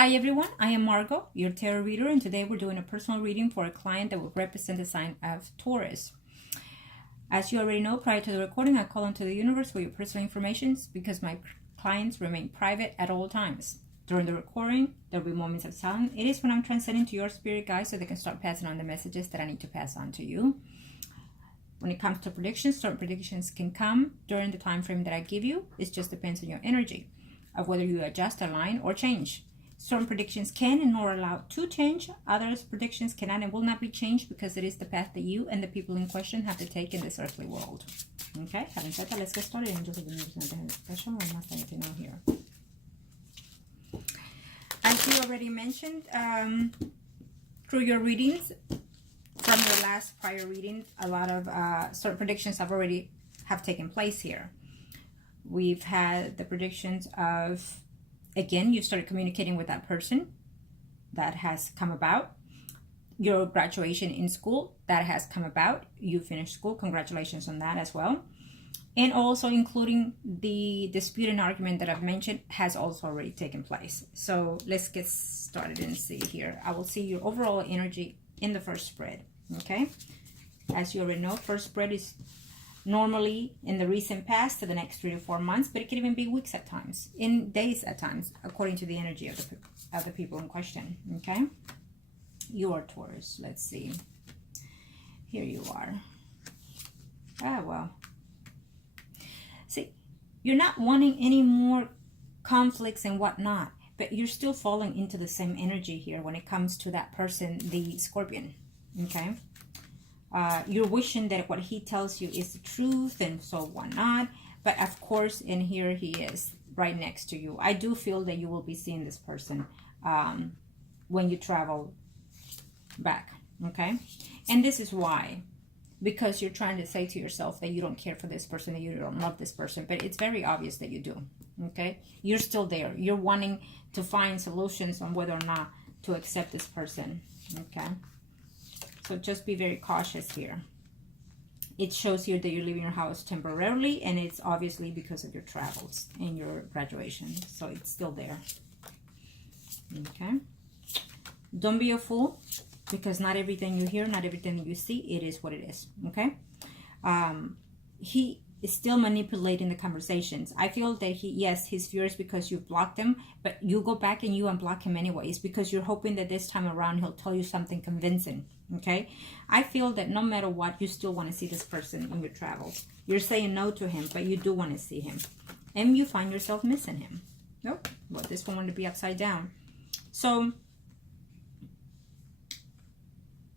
Hi everyone, I am Margo, your tarot reader, and today we're doing a personal reading for a client that will represent the sign of Taurus. As you already know, prior to the recording, I call onto the universe for your personal information because my clients remain private at all times. During the recording, there will be moments of silence. It is when I'm transcending to your spirit guides so they can start passing on the messages that I need to pass on to you. When it comes to predictions, certain predictions can come during the time frame that I give you. It just depends on your energy of whether you adjust, align, or change. Certain predictions can and are allowed to change. Others predictions cannot and will not be changed because it is the path that you and the people in question have to take in this earthly world. Okay, having said that, let's get started. Angels of the universe, nothing special or must anything know here. As you already mentioned, through your readings, from your last prior reading, a lot of certain predictions have taken place here. We've had the predictions of, again, you started communicating with that person. That has come about. Your graduation in school, that has come about. You finished school. Congratulations on that as well. And also including the dispute and argument that I've mentioned has also already taken place. So let's get started and see here. I will see your overall energy in the first spread. Okay. As you already know, first spread is normally in the recent past to the next 3 to 4 months, but it can even be weeks at times, in days at times, according to the energy of the people in question. Okay, you are Taurus. Let's see. Here you are. Well, see, you're not wanting any more conflicts and whatnot, but you're still falling into the same energy here when it comes to that person, the Scorpion. Okay. You're wishing that what he tells you is the truth and so whatnot, but of course in here he is right next to you. I do feel that you will be seeing this person when you travel back. Okay, and this is why, because you're trying to say to yourself that you don't care for this person, that you don't love this person, but it's very obvious that you do. Okay, you're still there. You're wanting to find solutions on whether or not to accept this person. Okay, so just be very cautious here. It shows here that you're leaving your house temporarily, and it's obviously because of your travels and your graduation. So it's still there. Okay. Don't be a fool, because not everything you hear, not everything you see, it is what it is. Okay. He is still manipulating the conversations. I feel that he's furious because you blocked him, but you go back and you unblock him anyways, because you're hoping that this time around he'll tell you something convincing. Okay, I feel that no matter what, you still want to see this person on your travels. You're saying no to him, but you do want to see him, and you find yourself missing him. Nope. Well, this one wanted to be upside down. So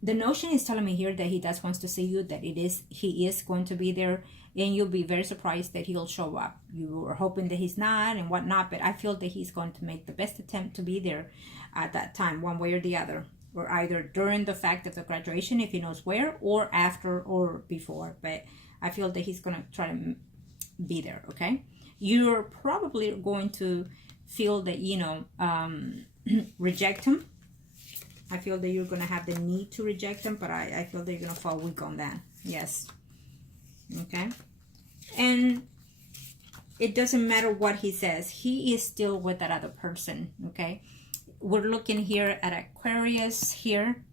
the notion is telling me here that he wants to see you, that he is going to be there, and you'll be very surprised that he'll show up. You were hoping that he's not and whatnot, but I feel that he's going to make the best attempt to be there at that time, one way or the other, or either during the fact of the graduation, if he knows where, or after or before. But I feel that he's going to try to be there. Okay, you're probably going to feel that, reject him. I feel that you're going to have the need to reject him, but I feel that you're going to fall weak on that. Yes. Okay. And it doesn't matter what he says. He is still with that other person. Okay. We're looking here at Aquarius here,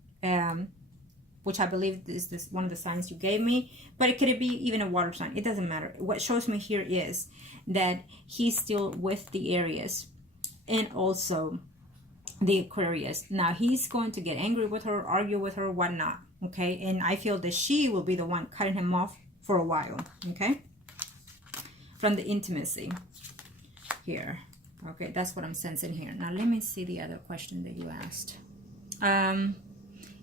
which I believe is this one of the signs you gave me, but it could be even a water sign. It doesn't matter. What shows me here is that he's still with the Aries and also the Aquarius. Now he's going to get angry with her, argue with her, whatnot. Okay, and I feel that she will be the one cutting him off for a while. Okay, from the intimacy here. Okay, that's what I'm sensing here. Now let me see the other question that you asked.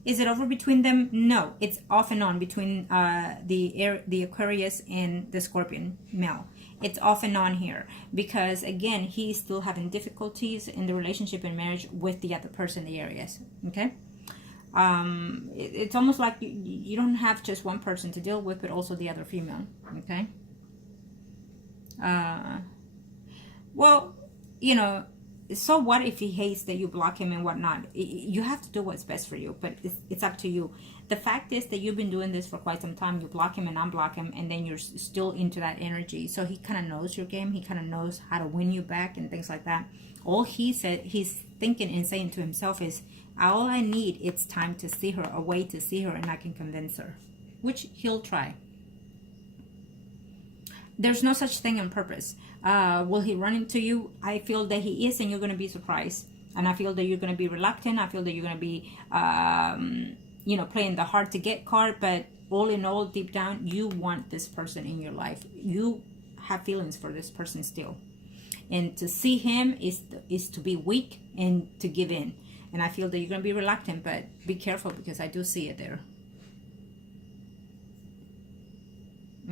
Is it over between them? No, it's off and on between the Aquarius and the Scorpion male. It's off and on here because, again, he's still having difficulties in the relationship and marriage with the other person, the Aries. Okay, it's almost like you don't have just one person to deal with, but also the other female. Okay. Well, so what if he hates that you block him and whatnot? You have to do what's best for you, but it's up to you. The fact is that you've been doing this for quite some time. You block him and unblock him, and then you're still into that energy. So he kind of knows your game. He kind of knows how to win you back and things like that. All he said, he's thinking and saying to himself is, all I need is time to see her, a way to see her, and I can convince her, which he'll try. There's no such thing on purpose. Will he run into you? I feel that he is, and you're going to be surprised. And I feel that you're going to be reluctant. I feel that you're going to be, playing the hard to get card. But all in all, deep down, you want this person in your life. You have feelings for this person still. And to see him is to be weak and to give in. And I feel that you're going to be reluctant, but be careful because I do see it there.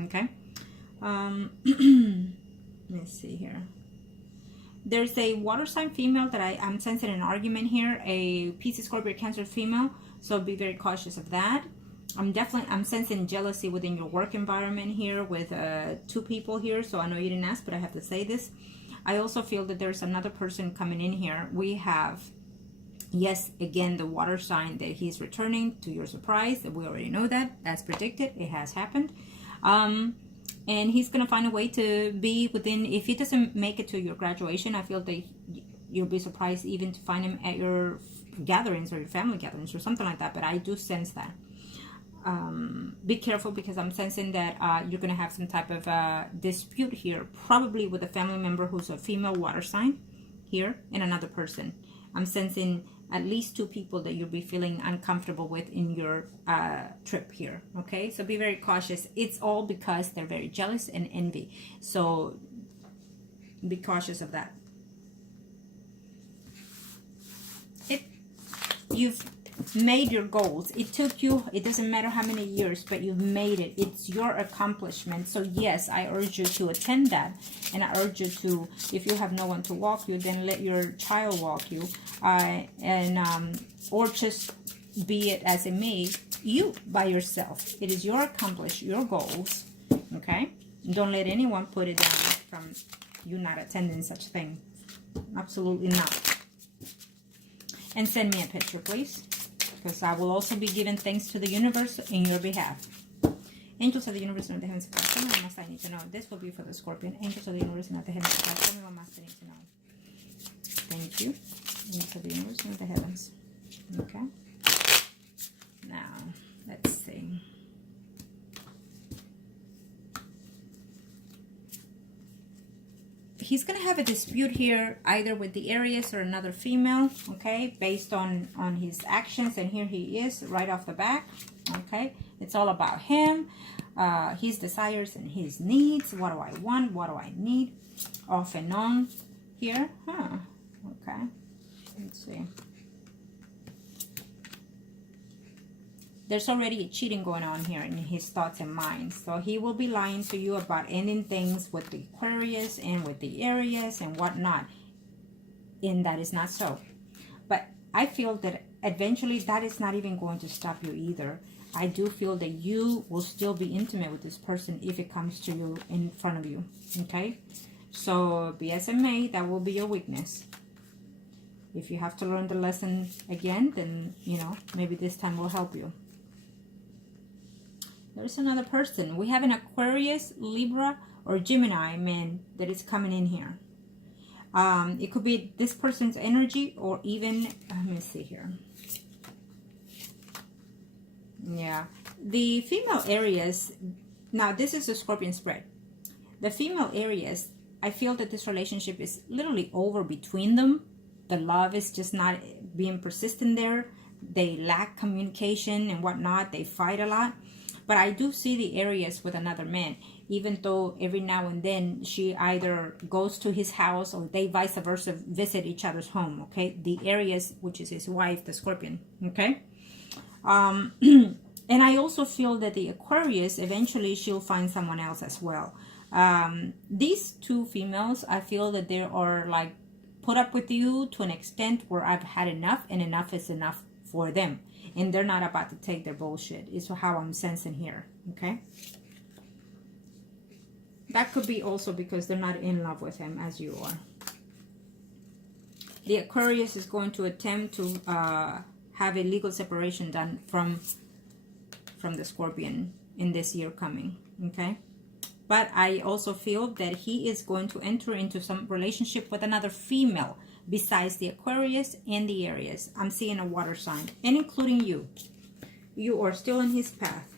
Okay. Let's see here. There's a water sign female that I'm sensing an argument here. A Pisces, Scorpio, Cancer female. So be very cautious of that. I'm sensing jealousy within your work environment here with 2 people here. So I know you didn't ask, but I have to say this. I also feel that there's another person coming in here. We have, yes, again, the water sign that he's returning to your surprise. We already know that. That's predicted. It has happened. And he's going to find a way to be within, if he doesn't make it to your graduation, I feel that you'll be surprised even to find him at your gatherings or your family gatherings or something like that. But I do sense that. Be careful because I'm sensing that you're going to have some type of dispute here, probably with a family member who's a female water sign here and another person. I'm sensing at least 2 people that you'll be feeling uncomfortable with in your trip here. Okay, so be very cautious. It's all because they're very jealous and envy. So be cautious of that. You've made your goals. It took you, it doesn't matter how many years, but you've made it. It's your accomplishment. So yes, I urge you to attend that, and I urge you to, if you have no one to walk you, then let your child walk you, or just be it as it may, you by yourself. It is your your goals. Okay, don't let anyone put it down from you not attending such thing. Absolutely not. And send me a picture, please, because I will also be giving thanks to the universe in your behalf. Angels of the universe, not the heavens. Tell me what most I need to know. This will be for the Scorpion. Angels of the universe, not the heavens. Tell me what most I need to know. Thank you. Angels of the universe, not the heavens. Okay. Now, let's see. He's going to have a dispute here either with the Aries or another female, okay, based on his actions. And here he is right off the back, okay. It's all about him, his desires and his needs. What do I want? What do I need? Off and on here. Okay. Let's see. There's already a cheating going on here in his thoughts and minds. So he will be lying to you about ending things with the Aquarius and with the Aries and whatnot. And that is not so. But I feel that eventually that is not even going to stop you either. I do feel that you will still be intimate with this person if it comes to you in front of you. Okay? So be as it may, that will be your weakness. If you have to learn the lesson again, then, maybe this time will help you. There's another person. We have an Aquarius, Libra, or Gemini man that is coming in here. It could be this person's energy, or even, let me see here. Yeah. The female Aries, now this is a Scorpion spread. The female Aries, I feel that this relationship is literally over between them. The love is just not being persistent there. They lack communication and whatnot. They fight a lot. But I do see the Aries with another man, even though every now and then she either goes to his house or they vice versa visit each other's home, okay? The Aries, which is his wife, the Scorpion, okay? And I also feel that the Aquarius, eventually she'll find someone else as well. These 2 females, I feel that they are like put up with you to an extent where I've had enough, and enough is enough for them. And they're not about to take their bullshit. Is how I'm sensing here. Okay. That could be also because they're not in love with him as you are. The Aquarius is going to attempt to have a legal separation done from the Scorpion in this year coming. Okay. But I also feel that he is going to enter into some relationship with another female. besides the Aquarius and the Aries. I'm seeing a water sign, and including you. You are still in his path.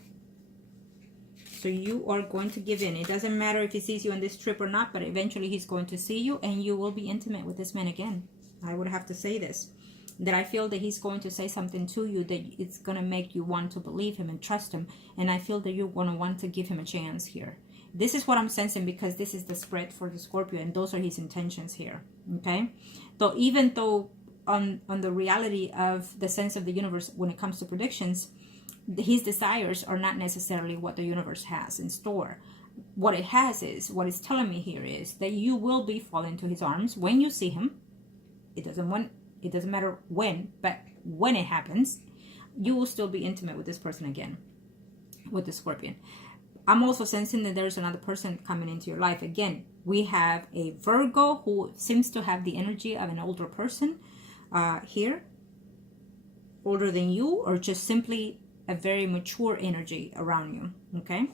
So you are going to give in. It doesn't matter if he sees you on this trip or not, but eventually he's going to see you and you will be intimate with this man again. I would have to say this. That I feel that he's going to say something to you that it's going to make you want to believe him and trust him. And I feel that you're going to want to give him a chance here. This is what I'm sensing, because this is the spread for the Scorpio, and those are his intentions here. Okay? So even though on the reality of the sense of the universe when it comes to predictions, his desires are not necessarily what the universe has in store. What it has is, what it's telling me here is that you will be falling into his arms when you see him. It doesn't matter when, but when it happens, you will still be intimate with this person again, with the Scorpion. I'm also sensing that there's another person coming into your life. Again, we have a Virgo who seems to have the energy of an older person here, older than you, or just simply a very mature energy around you. Okay.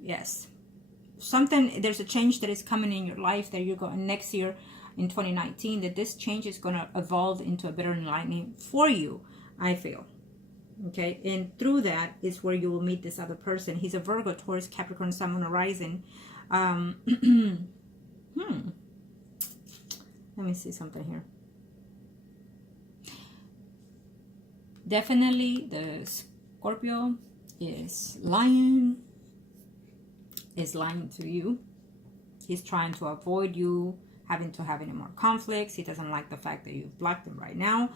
Yes, there's a change that is coming in your life that you're going next year in 2019, that this change is going to evolve into a better enlightenment for you, I feel. Okay, and through that is where you will meet this other person. He's a Virgo, Taurus, Capricorn, Sun, Moon, Horizon. Let me see something here. Definitely the Scorpio is lying to you. He's trying to avoid you having to have any more conflicts. He doesn't like the fact that you've blocked him right now.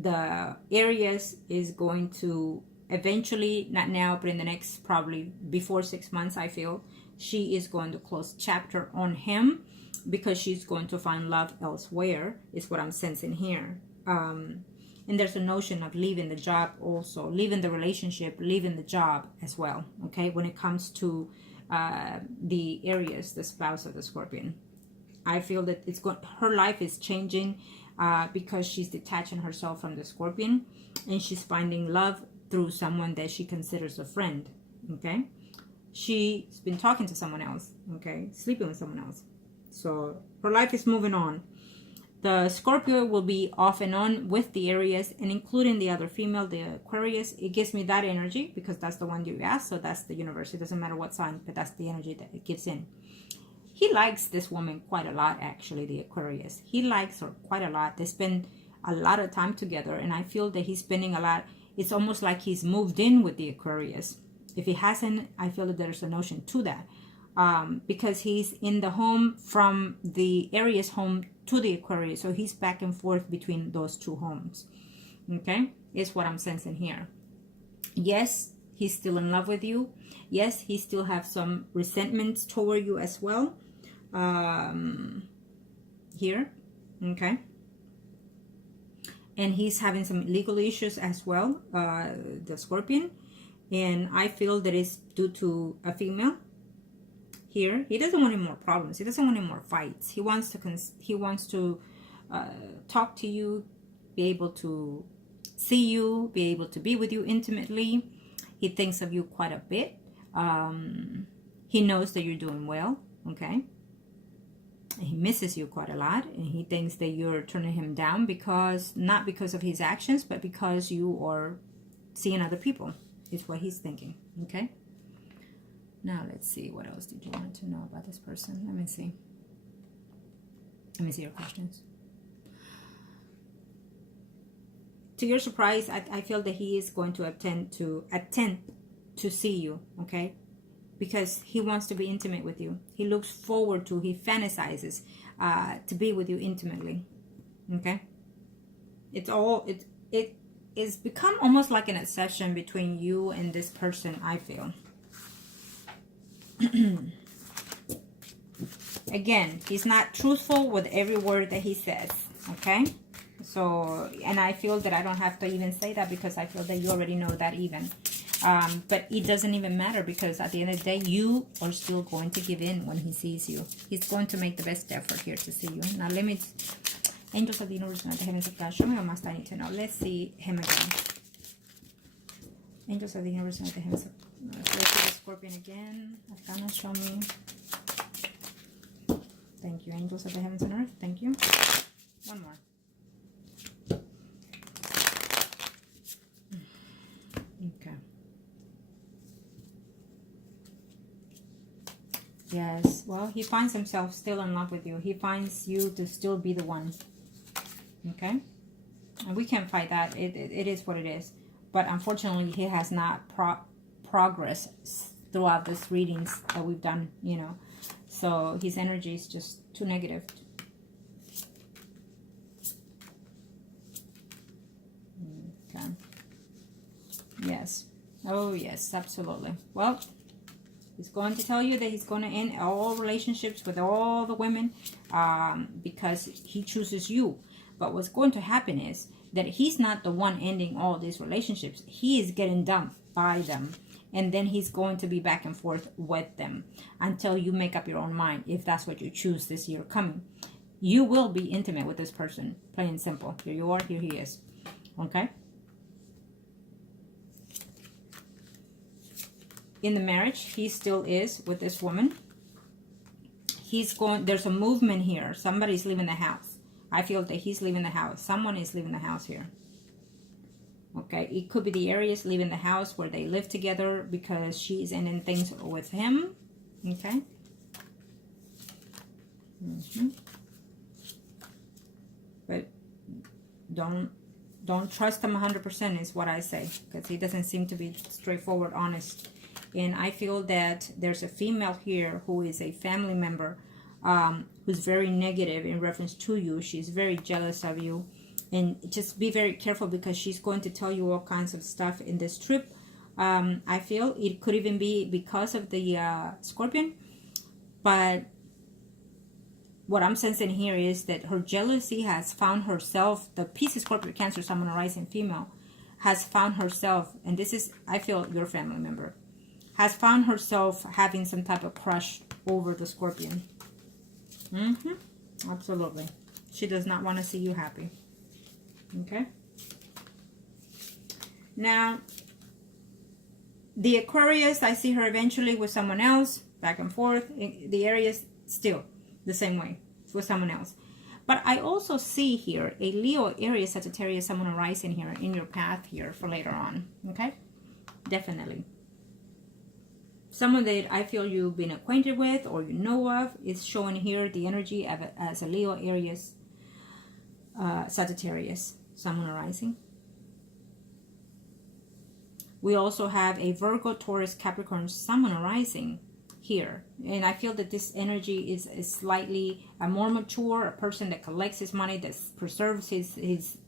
The Aries is going to eventually, not now, but in the next, probably before 6 months, I feel, she is going to close chapter on him, because she's going to find love elsewhere, is what I'm sensing here. And there's a notion of leaving the job also, leaving the relationship, leaving the job as well, okay, when it comes to the Aries, the spouse of the Scorpion. I feel that her life is changing because she's detaching herself from the Scorpion, and she's finding love through someone that she considers a friend, okay? She's been talking to someone else, okay, sleeping with someone else. So her life is moving on. The Scorpio will be off and on with the Aries, and including the other female, the Aquarius. It gives me that energy because that's the one you asked, so that's the universe. It doesn't matter what sign, but that's the energy that it gives in. He likes this woman quite a lot, actually, the Aquarius. He likes her quite a lot. They spend a lot of time together, and I feel that he's spending a lot. It's almost like he's moved in with the Aquarius. If he hasn't, I feel that there's a notion to that. Because he's in the home from the Aries home to the Aquarius. So he's back and forth between those two homes. Okay? Is what I'm sensing here. Yes, he's still in love with you. Yes, he still has some resentments toward you as well. Here. Okay? And he's having some legal issues as well, the Scorpion. And I feel that it's due to a female. Here, he doesn't want any more problems. He doesn't want any more fights. He wants to talk to you, be able to see you, be able to be with you intimately. He thinks of you quite a bit. He knows that you're doing well, okay? He misses you quite a lot, and he thinks that you're turning him down not because of his actions, but because you are seeing other people, is what he's thinking, okay? Now, let's see. What else did you want to know about this person? Let me see. Let me see your questions. To your surprise, I feel that he is going to attempt to see you, okay? Because he wants to be intimate with you. He looks forward to, he fantasizes to be with you intimately, okay? It's become almost like an obsession between you and this person, I feel. Again, he's not truthful with every word that he says, okay? So, and I feel that I don't have to even say that because I feel that you already know that even. But it doesn't even matter because at the end of the day, you are still going to give in when he sees you. He's going to make the best effort here to see you. Now, let me... Angels of the universe, not the heavens of God. Show me what must I need to know. Let's see him again. Angels of the universe, not the heavens of... Let's see the Scorpion again. Arcana, show me. Thank you, angels of the heavens and earth. Thank you. One more. Okay. Yes, well, he finds himself still in love with you. He finds you to still be the one. Okay? And we can't fight that. It is what it is. But unfortunately, he has not progressed throughout these readings that we've done, you know. So his energy is just too negative. Okay. Yes. Oh, yes, absolutely. Well, he's going to tell you that he's going to end all relationships with all the women because he chooses you. But what's going to happen is that he's not the one ending all these relationships. He is getting dumped by them. And then he's going to be back and forth with them until you make up your own mind, if that's what you choose this year coming. You will be intimate with this person, plain and simple. Here you are, here he is. Okay? In the marriage, he still is with this woman. There's a movement here. Somebody's leaving the house. I feel that he's leaving the house. Someone is leaving the house here. Okay, it could be the Aries leaving the house where they live together because she's ending things with him. Okay. But don't trust him 100% is what I say, because he doesn't seem to be straightforward, honest. And I feel that there's a female here who is a family member who's very negative in reference to you. She's very jealous of you. And just be very careful because she's going to tell you all kinds of stuff in this trip. I feel it could even be because of the Scorpion. But what I'm sensing here is that her jealousy has found herself, the Pisces, Scorpio, Cancer, Sun, Moon, Rising female, has found herself, and this is, I feel, your family member, has found herself having some type of crush over the Scorpion. Absolutely. She does not want to see you happy. Okay. Now, the Aquarius, I see her eventually with someone else, back and forth. The Aries, still the same way, with someone else. But I also see here a Leo, Aries, Sagittarius, someone rising here in your path here for later on. Okay. Definitely. Someone that I feel you've been acquainted with or you know of is showing here the energy of as a Leo, Aries, Sagittarius, someone rising. We also have a Virgo, Taurus, Capricorn, someone rising here. And I feel that this energy is slightly more mature, a person that collects his money, that preserves his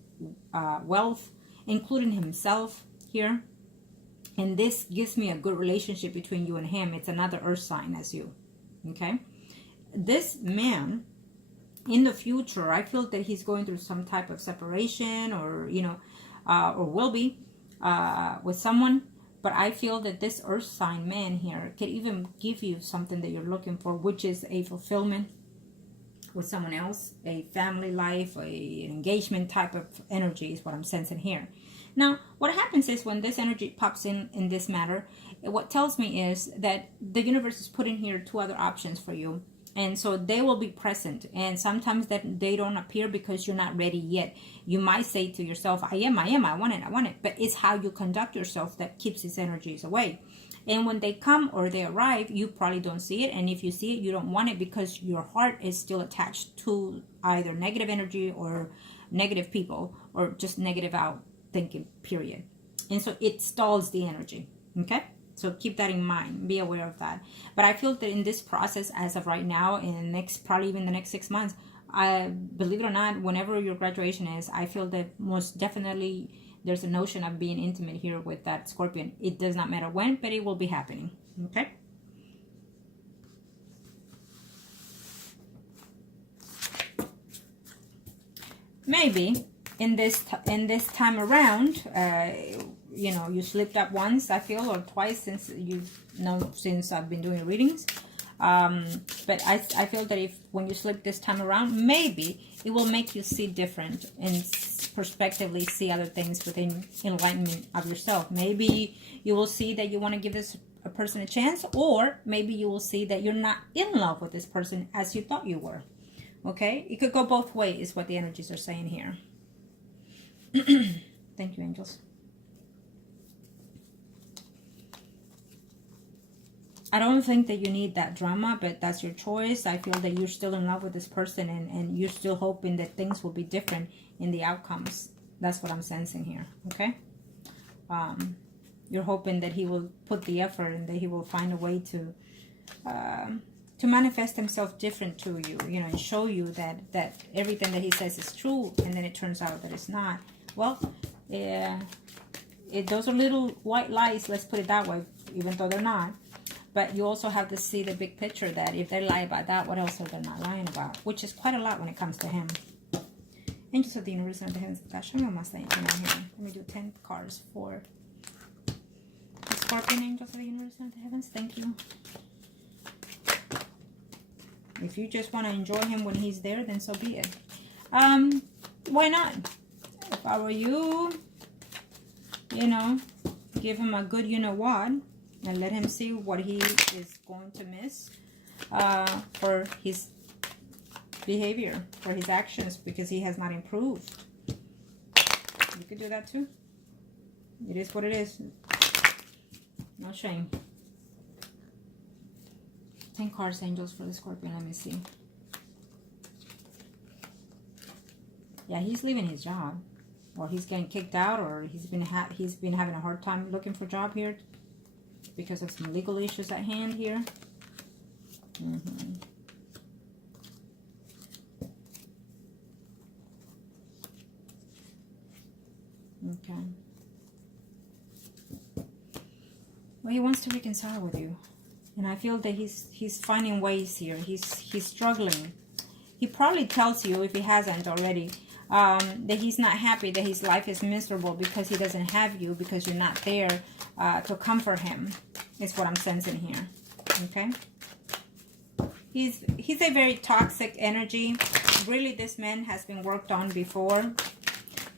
wealth, including himself here. And this gives me a good relationship between you and him. It's another earth sign as you. Okay. This man, in the future, I feel that he's going through some type of separation or, you know, or will be with someone. But I feel that this earth sign man here can even give you something that you're looking for, which is a fulfillment with someone else, a family life, an engagement type of energy is what I'm sensing here. Now, what happens is when this energy pops in this matter, what tells me is that the universe is putting here two other options for you. And so they will be present. And sometimes that they don't appear because you're not ready yet. You might say to yourself, I want it. But it's how you conduct yourself that keeps these energies away. And when they come or they arrive, you probably don't see it. And if you see it, you don't want it because your heart is still attached to either negative energy or negative people or just negative out thinking, period. And so it stalls the energy. Okay? So keep that in mind. Be aware of that. But I feel that in this process, as of right now, in the next, probably even the next 6 months, I believe it or not, whenever your graduation is, I feel that most definitely there's a notion of being intimate here with that Scorpion. It does not matter when, but it will be happening. Okay? Maybe in this time around, you know, you slipped up once, I feel, or twice since I've been doing readings. But I feel that if when you slip this time around, maybe it will make you see different and prospectively see other things within enlightenment of yourself. Maybe you will see that you want to give this a person a chance, or maybe you will see that you're not in love with this person as you thought you were. Okay? It could go both ways, is what the energies are saying here. Thank you, angels. I don't think that you need that drama, but that's your choice. I feel that you're still in love with this person, and you're still hoping that things will be different in the outcomes. That's what I'm sensing here, okay? You're hoping that he will put the effort and that he will find a way to manifest himself different to you, you know, and show you that everything that he says is true, and then it turns out that it's not. Well, those are little white lies, let's put it that way, even though they're not. But you also have to see the big picture, that if they lie about that, what else are they not lying about? Which is quite a lot when it comes to him. Angels of the universe and the heavens of God, show me what must I here. Let me do 10 cards for the Scorpion. Angels of the universe and the heavens, thank you. If you just want to enjoy him when he's there, then so be it. Why not? If I were you, you know, give him a good you-know-what, and let him see what he is going to miss for his behavior, for his actions, because he has not improved. You could do that too. It is what it is. No shame. 10 cards, angels, for the Scorpion. Let me see. Yeah, he's leaving his job, or he's getting kicked out, or he's been having a hard time looking for a job here because of some legal issues at hand here. Okay. Well, he wants to reconcile with you, and I feel that he's finding ways here. He's struggling. He probably tells you, if he hasn't already, that he's not happy, that his life is miserable because he doesn't have you, because you're not there to comfort him. Is what I'm sensing here. Okay. He's a very toxic energy. Really, this man has been worked on before,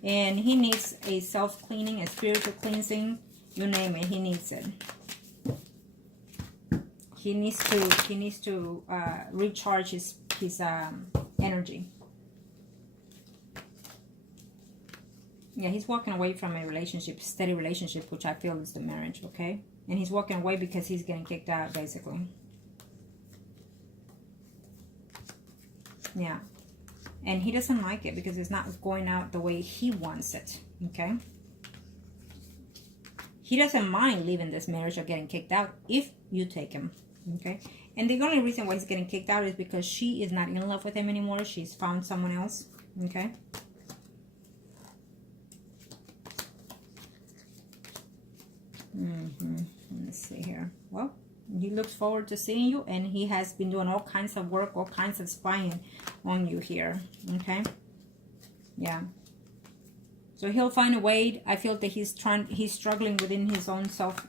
and he needs a self-cleaning, a spiritual cleansing. You name it, he needs it. He needs to recharge his energy. Yeah, he's walking away from a relationship, steady relationship, which I feel is the marriage, okay? And he's walking away because he's getting kicked out, basically. Yeah. And he doesn't like it because it's not going out the way he wants it, okay? He doesn't mind leaving this marriage or getting kicked out if you take him, okay? And the only reason why he's getting kicked out is because she is not in love with him anymore. She's found someone else, okay? Let's see here. Well, he looks forward to seeing you, and he has been doing all kinds of work, all kinds of spying on you here, okay? Yeah. So he'll find a way. I feel that he's struggling within his own self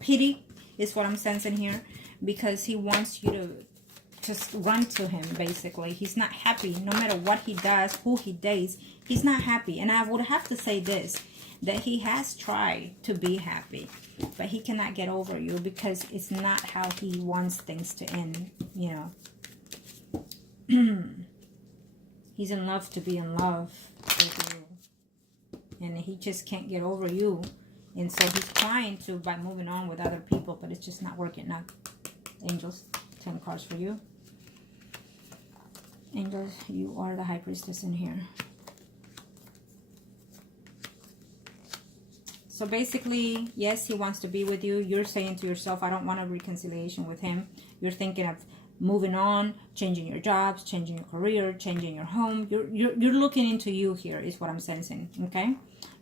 pity is what I'm sensing here, because he wants you to just run to him, basically. He's not happy no matter what he does, who he dates. He's not happy. And I would have to say this, that he has tried to be happy, but he cannot get over you because it's not how he wants things to end, you know. He's in love to be in love with you, and he just can't get over you, and so he's trying to by moving on with other people, but it's just not working out. Angels, 10 cards for you. Angels, you are the High Priestess in here. So basically, yes, he wants to be with you. You're saying to yourself, I don't want a reconciliation with him. You're thinking of moving on, changing your jobs, changing your career, changing your home. You're looking into you here is what I'm sensing, okay?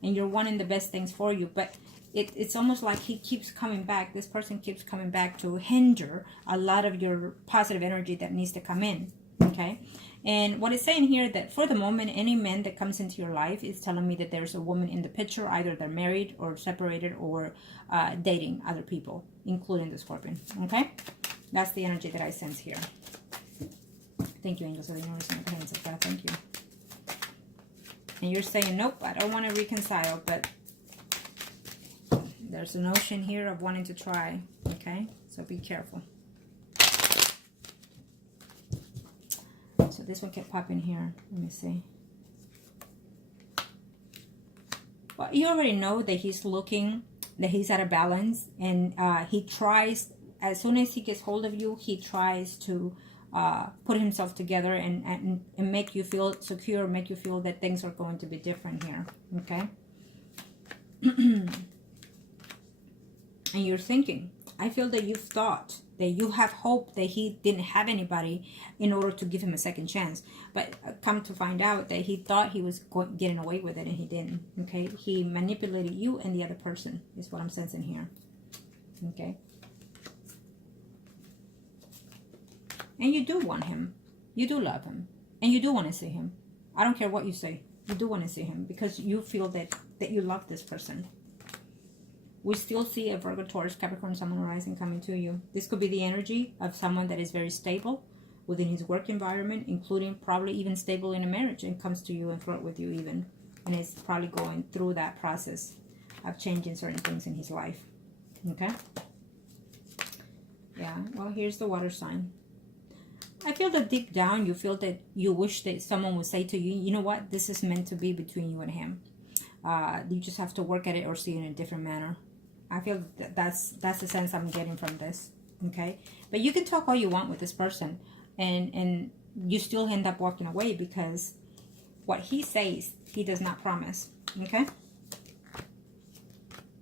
And you're wanting the best things for you. But it's almost like he keeps coming back. This person keeps coming back to hinder a lot of your positive energy that needs to come in, okay? And what it's saying here, that for the moment, any man that comes into your life is telling me that there's a woman in the picture. Either they're married or separated or dating other people, including the Scorpion. Okay? That's the energy that I sense here. Thank you, angels of the universe and the hands of God. Thank you. And you're saying, nope, I don't want to reconcile, but there's a notion here of wanting to try. Okay? So be careful. So So this one kept popping here. Let me see. Well, you already know that he's looking, that he's out of balance, and he tries, as soon as he gets hold of you, he tries to put himself together and make you feel secure, make you feel that things are going to be different here, okay? And you're thinking, I feel that you've thought, that you have hope that he didn't have anybody in order to give him a second chance. But come to find out that he thought he was getting away with it and he didn't, okay? He manipulated you and the other person is what I'm sensing here, okay? And you do want him. You do love him. And you do want to see him. I don't care what you say. You do want to see him because you feel that you love this person. We still see a Virgo, Taurus, Capricorn, Sun, Moon, Rising coming to you. This could be the energy of someone that is very stable within his work environment, including probably even stable in a marriage, and comes to you and flirt with you even. And is probably going through that process of changing certain things in his life. Okay? Yeah, well, here's the water sign. I feel that deep down you feel that you wish that someone would say to you, you know what, this is meant to be between you and him. You just have to work at it or see it in a different manner. I feel that's the sense I'm getting from this, okay? But you can talk all you want with this person, and you still end up walking away because what he says, he does not promise, okay?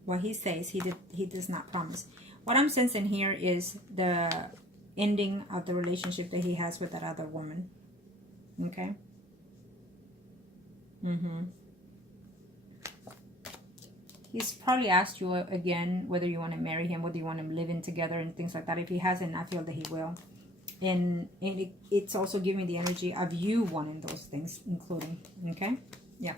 What he says, he does not promise. What I'm sensing here is the ending of the relationship that he has with that other woman, okay? He's probably asked you again whether you want to marry him, whether you want to live in together and things like that. If he hasn't, I feel that he will. And it's also giving me the energy of you wanting those things, including, okay? Yeah.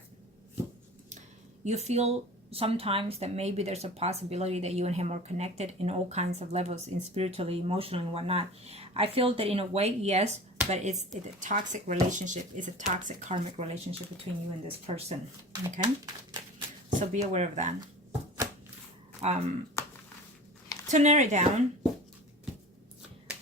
You feel sometimes that maybe there's a possibility that you and him are connected in all kinds of levels, in spiritually, emotionally, and whatnot. I feel that in a way, yes, but it's a toxic relationship. It's a toxic karmic relationship between you and this person, okay? So be aware of that. To narrow it down,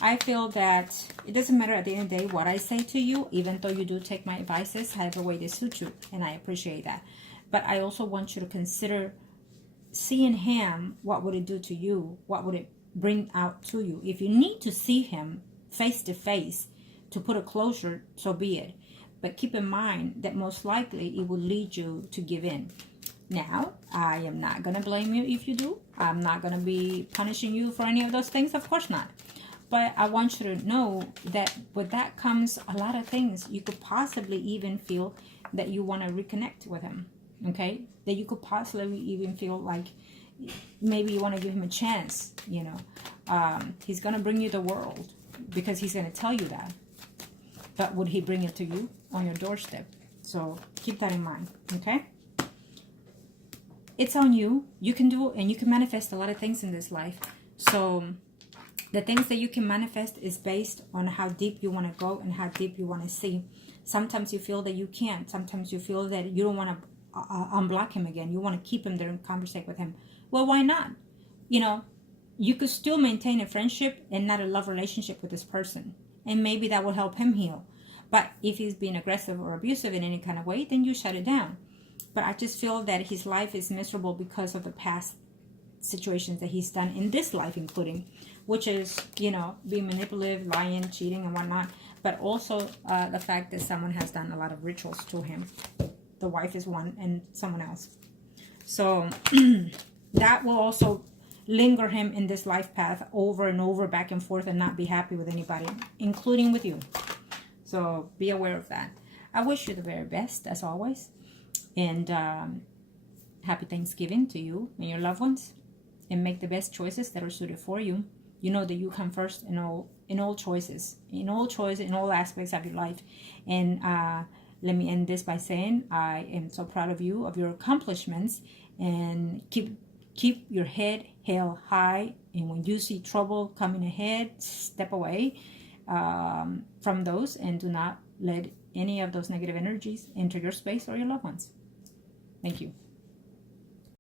I feel that it doesn't matter at the end of the day what I say to you, even though you do take my advices, however way they suit you, and I appreciate that. But I also want you to consider seeing him. What would it do to you? What would it bring out to you? If you need to see him face to face to put a closure, so be it. But keep in mind that most likely it will lead you to give in. Now, I am not going to blame you if you do. I'm not going to be punishing you for any of those things. Of course not. But I want you to know that with that comes a lot of things. You could possibly even feel that you want to reconnect with him. Okay? That you could possibly even feel like maybe you want to give him a chance. You know, he's going to bring you the world because he's going to tell you that. But would he bring it to you on your doorstep? So keep that in mind. Okay? It's on you. You can do and you can manifest a lot of things in this life. So the things that you can manifest is based on how deep you want to go and how deep you want to see. Sometimes you feel that you can't. Sometimes you feel that you don't want to unblock him again. You want to keep him there and conversate with him. Well, why not? You know, you could still maintain a friendship and not a love relationship with this person. And maybe that will help him heal. But if he's being aggressive or abusive in any kind of way, then you shut it down. But I just feel that his life is miserable because of the past situations that he's done in this life, including, which is, you know, being manipulative, lying, cheating, and whatnot. But also the fact that someone has done a lot of rituals to him. The wife is one and someone else. So that will also linger him in this life path over and over, back and forth, and not be happy with anybody, including with you. So be aware of that. I wish you the very best, as always. And happy Thanksgiving to you and your loved ones. And make the best choices that are suited for you. You know that you come first in all choices. In all aspects of your life. And let me end this by saying I am so proud of you, of your accomplishments. And keep your head held high. And when you see trouble coming ahead, step away from those. And do not let any of those negative energies enter your space or your loved ones. Thank you.